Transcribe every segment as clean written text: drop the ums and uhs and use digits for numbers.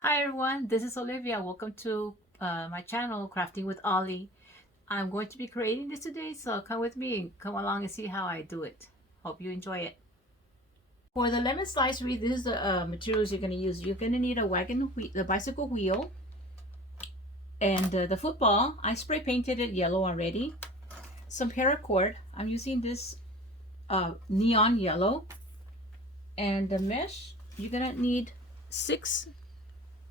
Hi everyone, this is Olivia. Welcome to my channel, Crafting with Ollie. I'm going to be creating this today, so come with me and come along and see how I do it. Hope you enjoy it. For the lemon slice wreath, this is the materials you're going to use. You're going to need a wagon, the bicycle wheel, and the football. I spray painted it yellow already. Some paracord. I'm using this neon yellow. And the mesh, you're going to need 6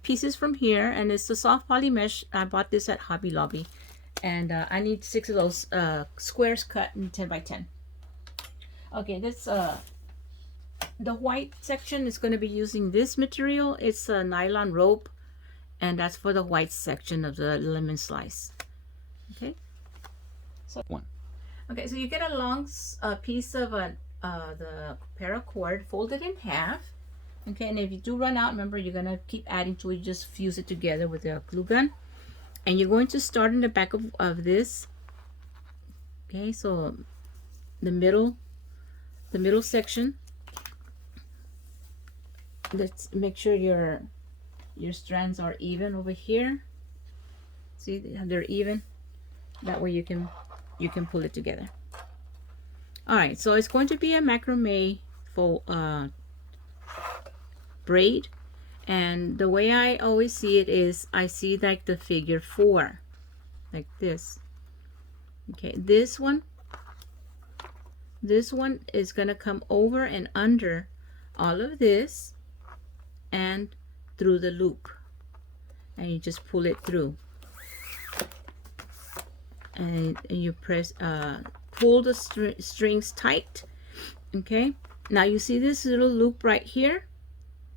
pieces from here, and it's the soft poly mesh. I bought this at Hobby Lobby, and I need 6 of those squares cut in 10 by 10. Okay, this the white section is going to be using this material. It's a nylon rope, and that's for the white section of the lemon slice. Okay, so okay, so you get a long piece of the paracord, fold it in half. Okay, and if you do run out, remember you're gonna keep adding to it. You just fuse it together with a glue gun. And you're going to start in the back of this. Okay, so the middle section. Let's make sure your strands are even over here. See, they're even. That way you can pull it together. All right, so it's going to be a macrame full braid, and the way I always see it is I see like the figure 4, like this. Okay, this one is gonna come over and under all of this and through the loop, and you just pull it through, and you press pull the strings tight. Okay, now you see this little loop right here.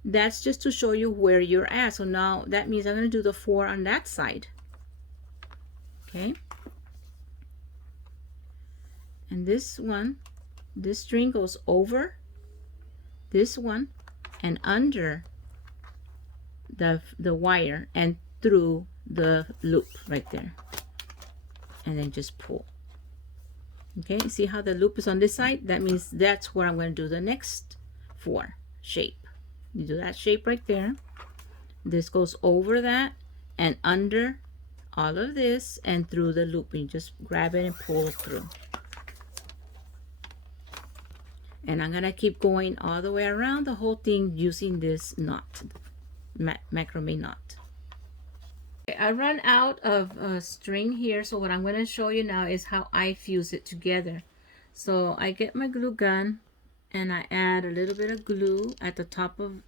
That's just to show you where you're at. So now that means I'm going to do the 4 on that side. Okay, and this string goes over this one and under the wire and through the loop right there, and then just pull. Okay, see how the loop is on this side? That means that's where I'm going to do the next 4 shape. You do that shape right there. This goes over that and under all of this and through the loop. You just grab it and pull through. And I'm going to keep going all the way around the whole thing using this knot, macrame knot. Okay, I run out of string here, so what I'm going to show you now is how I fuse it together. So I get my glue gun and I add a little bit of glue at the top of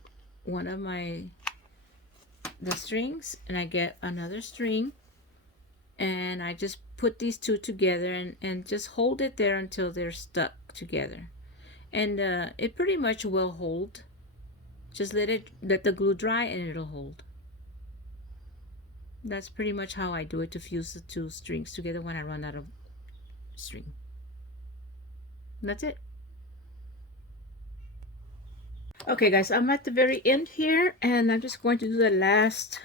one of the strings, and I get another string, and I just put these two together and just hold it there until they're stuck together. And it pretty much will hold. Just let the glue dry and it'll hold. That's pretty much how I do it, to fuse the 2 strings together when I run out of string. That's it. Okay guys, I'm at the very end here, and I'm just going to do the last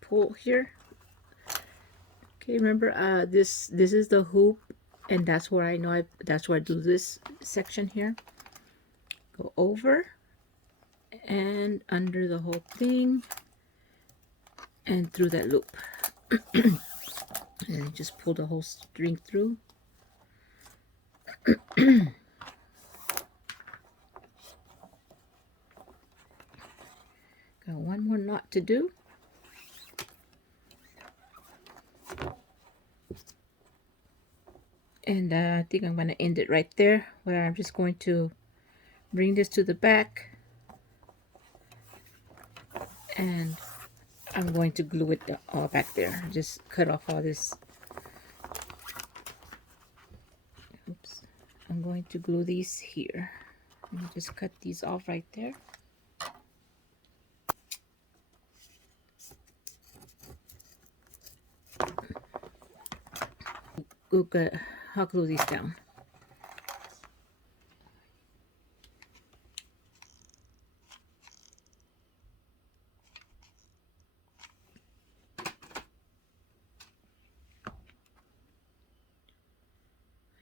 pull here. Okay, remember this is the hoop, and that's where I know that's where I do this section here. Go over and under the whole thing and through that loop. And just pull the whole string through. Got one more knot to do. And I think I'm going to end it right there, where I'm just going to bring this to the back, and I'm going to glue it all back there. Just cut off all this. Oops. I'm going to glue these here. And just cut these off right there. Okay, I'll glue these down.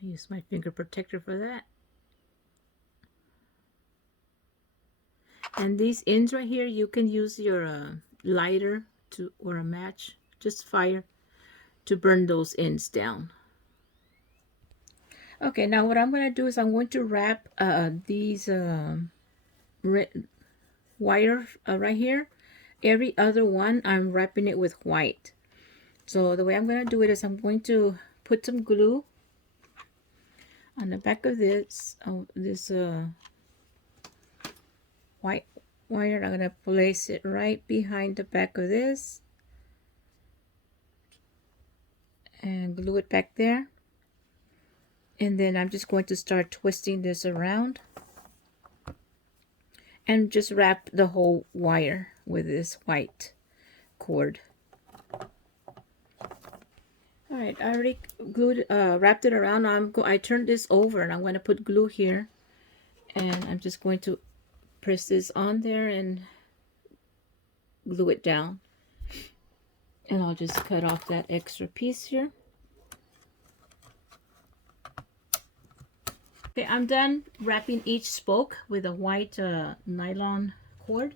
I use my finger protector for that. And these ends right here, you can use your lighter to or a match, just fire, to burn those ends down. Okay, now what I'm going to do is I'm going to wrap these wire right here. Every other one, I'm wrapping it with white. So the way I'm going to do it is I'm going to put some glue on the back of this white wire. I'm going to place it right behind the back of this and glue it back there. And then I'm just going to start twisting this around and just wrap the whole wire with this white cord. All right, I already glued, wrapped it around. I turned this over and I'm going to put glue here, and I'm just going to press this on there and glue it down. And I'll just cut off that extra piece here. Okay, I'm done wrapping each spoke with a white nylon cord.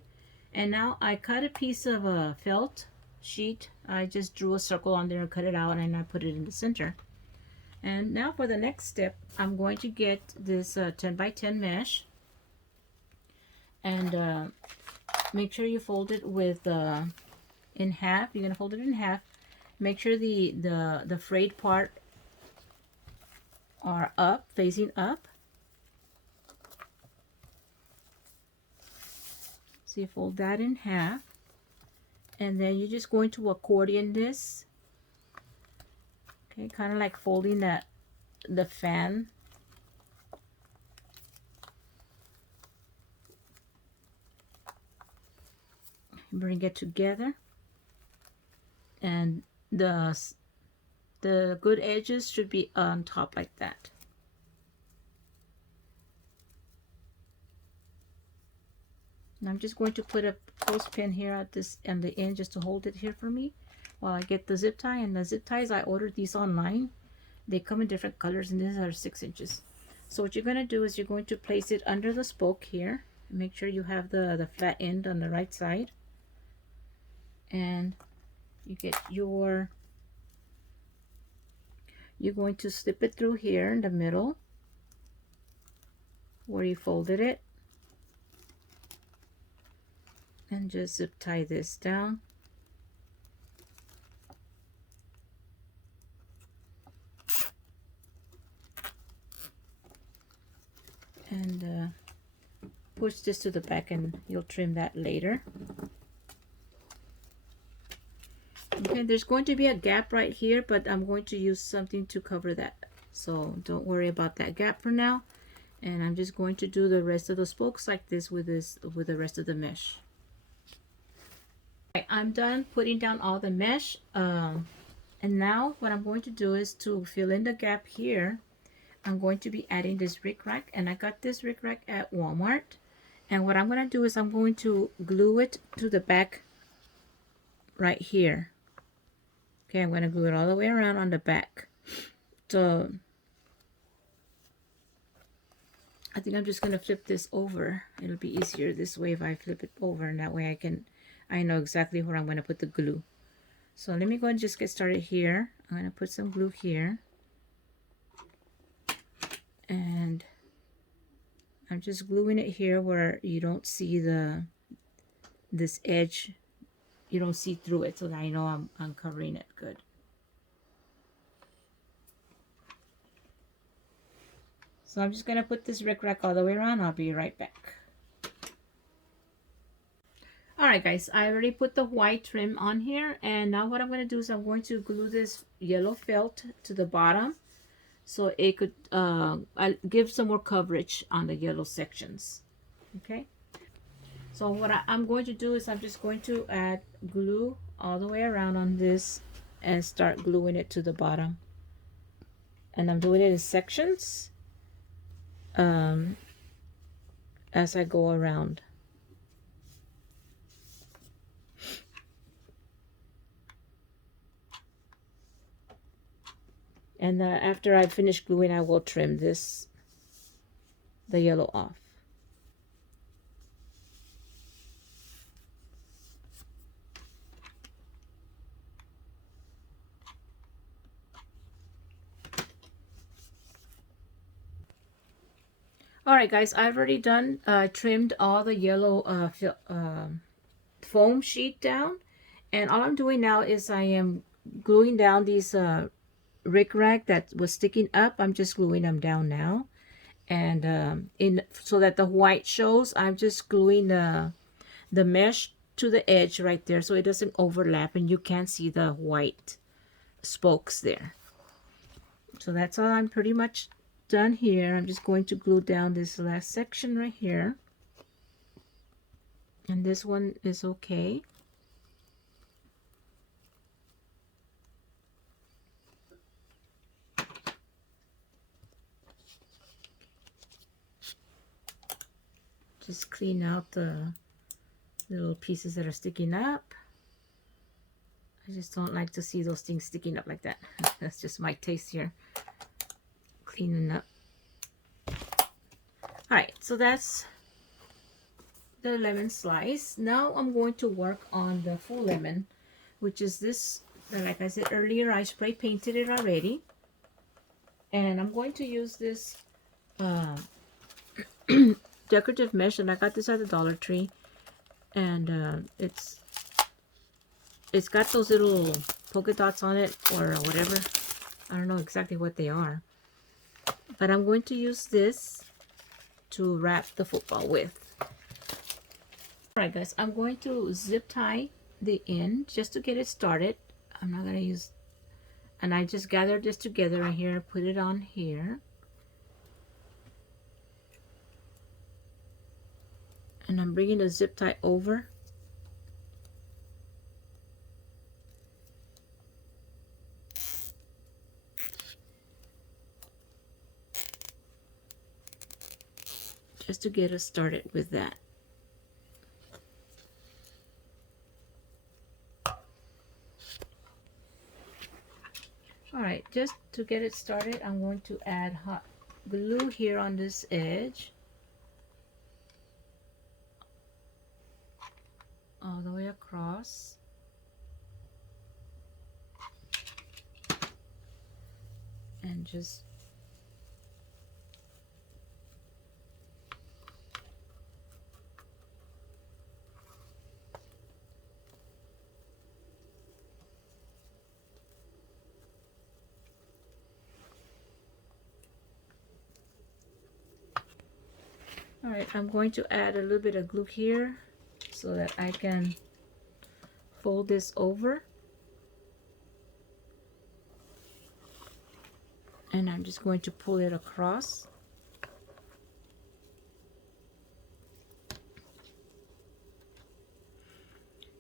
And now I cut a piece of a felt sheet. I just drew a circle on there and cut it out, and I put it in the center. And now for the next step, I'm going to get this 10 by 10 mesh, and make sure you fold it with in half. You're gonna fold it in half. Make sure the frayed part are up, facing up. So you fold that in half, and then you're just going to accordion this. Okay, kind of like folding the fan. Bring it together, and the good edges should be on top like that. And I'm just going to put a clothespin here at this and the end just to hold it here for me while I get the zip tie. And the zip ties, I ordered these online. They come in different colors, and these are 6 inches. So what you're going to do is you're going to place it under the spoke here. Make sure you have the flat end on the right side. And you get you're going to slip it through here in the middle where you folded it, and just zip tie this down. And push this to the back, and you'll trim that later. Okay, there's going to be a gap right here, but I'm going to use something to cover that, so don't worry about that gap for now. And I'm just going to do the rest of the spokes like this with the rest of the mesh. Right, I'm done putting down all the mesh, and now what I'm going to do is to fill in the gap here. I'm going to be adding this rickrack, and I got this rickrack at Walmart. And what I'm going to do is I'm going to glue it to the back right here. Okay, I'm going to glue it all the way around on the back. So I think I'm just going to flip this over. It'll be easier this way if I flip it over, and that way I know exactly where I'm going to put the glue. So let me go and just get started here. I'm going to put some glue here. And I'm just gluing it here where you don't see this edge. You don't see through it, so that I know I'm covering it good. So I'm just going to put this rickrack all the way around. I'll be right back. Alright guys, I already put the white trim on here, and now what I'm going to do is I'm going to glue this yellow felt to the bottom so it could give some more coverage on the yellow sections. Okay, so what I'm going to do is I'm just going to add glue all the way around on this and start gluing it to the bottom. And I'm doing it in sections as I go around. And after I finish gluing, I will trim the yellow off. All right, guys, I've already done trimmed all the yellow foam sheet down, and all I'm doing now is I am gluing down these rickrack that was sticking up. I'm just gluing them down now, and in so that the white shows, I'm just gluing the mesh to the edge right there so it doesn't overlap and you can't see the white spokes there. So that's all I'm pretty much done here. I'm just going to glue down this last section right here, and this one is okay. Just clean out the little pieces that are sticking up. I just don't like to see those things sticking up like that. That's just my taste here. Cleaning up. Alright, so that's the lemon slice. Now I'm going to work on the full lemon, which is this. Like I said earlier, I spray painted it already. And I'm going to use this decorative mesh, and I got this at the Dollar Tree. And it's got those little polka dots on it or whatever. I don't know exactly what they are. But I'm going to use this to wrap the football with. Alright guys, I'm going to zip tie the end just to get it started. I'm not going to use... And I just gathered this together right here, put it on here. And I'm bringing the zip tie over. Just to get us started with that. Alright, just to get it started, I'm going to add hot glue here on this edge. All the way across. And just Alright, I'm going to add a little bit of glue here so that I can fold this over. And I'm just going to pull it across.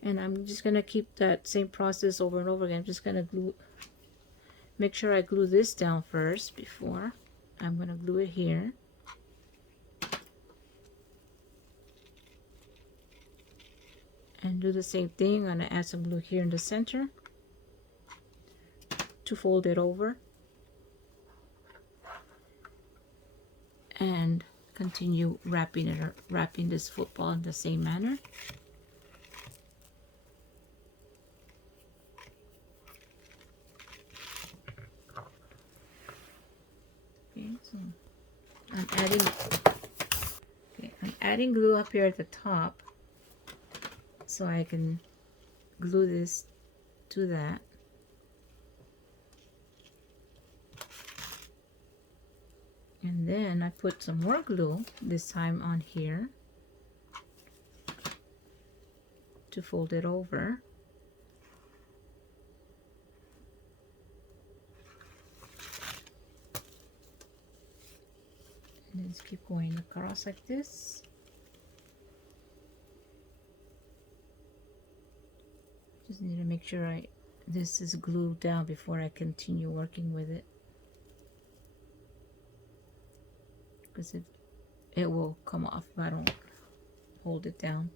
And I'm just going to keep that same process over and over again. I'm just going to make sure I glue this down first before. I'm going to glue it here. And do the same thing. I'm going to add some glue here in the center to fold it over. And continue wrapping this football in the same manner. Okay, so I'm adding glue up here at the top so I can glue this to that. And then I put some more glue, this time on here, to fold it over. And then just keep going across like this. Just need to make sure this is glued down before I continue working with it. Because it will come off if I don't hold it down.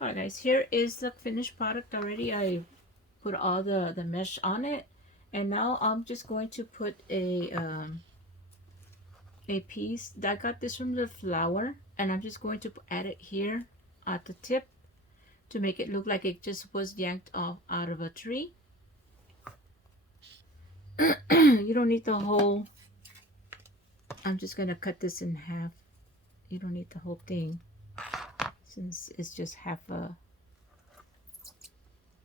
Alright guys, here is the finished product already. I put all the mesh on it, and now I'm just going to put a piece. I got this from the flower, and I'm just going to add it here at the tip to make it look like it just was yanked off out of a tree. You don't need the whole. I'm just gonna cut this in half. You don't need the whole thing since it's just half a.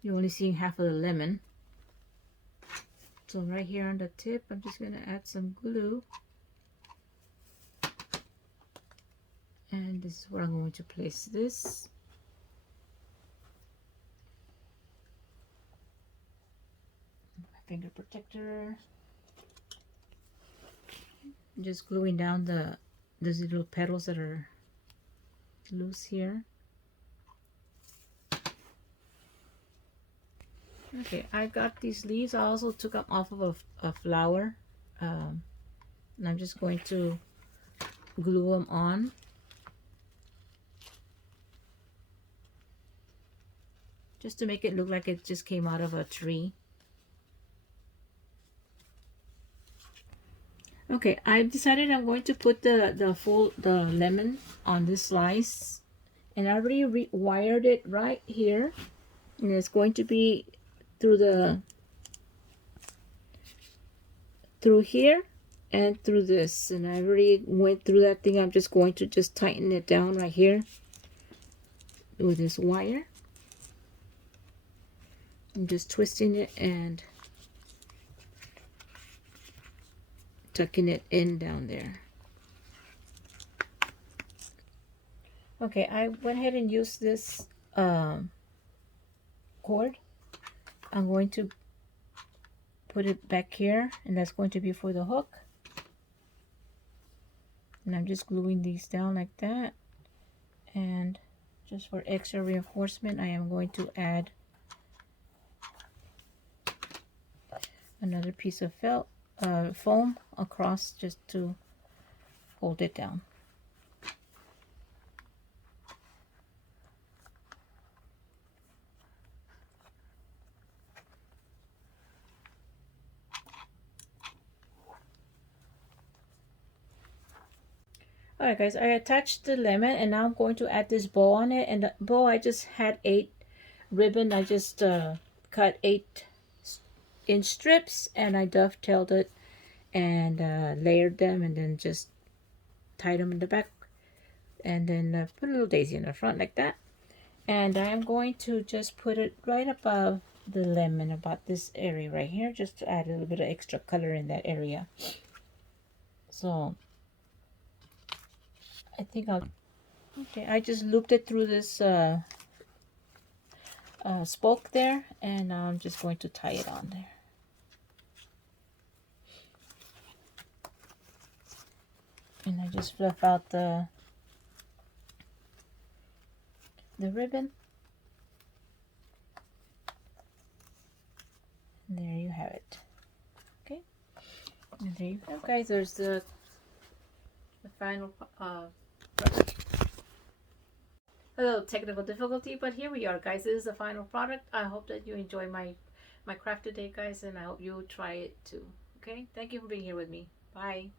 You're only seeing half of the lemon. So right here on the tip, I'm just gonna add some glue. And this is where I'm going to place this. My finger protector. Just gluing down those little petals that are loose here. Okay, I got these leaves. I also took them off of a flower. And I'm just going to glue them on. Just to make it look like it just came out of a tree. Okay, I've decided I'm going to put the lemon on this slice, and I already wired it right here, and it's going to be through here and through this, and I already went through that thing. I'm just going to just tighten it down right here with this wire. I'm just twisting it and tucking it in down there. Okay, I went ahead and used this cord. I'm going to put it back here, and that's going to be for the hook. And I'm just gluing these down like that. And just for extra reinforcement, I am going to add another piece of foam across just to hold it down. Alright guys, I attached the lemon, and now I'm going to add this bow on it. And the bow, I just had 8 ribbon. I just cut 8-inch strips, and I dovetailed it and layered them, and then just tied them in the back, and then put a little daisy in the front like that. And I am going to just put it right above the lemon, about this area right here, just to add a little bit of extra color in that area. So I think okay, I just looped it through this spoke there, and now I'm just going to tie it on there. And I just fluff out the ribbon. And there you have it. Okay, and there you go, guys. There's the final product. A little technical difficulty, but here we are, guys. This is the final product. I hope that you enjoy my craft today, guys, and I hope you try it too. Okay, thank you for being here with me. Bye.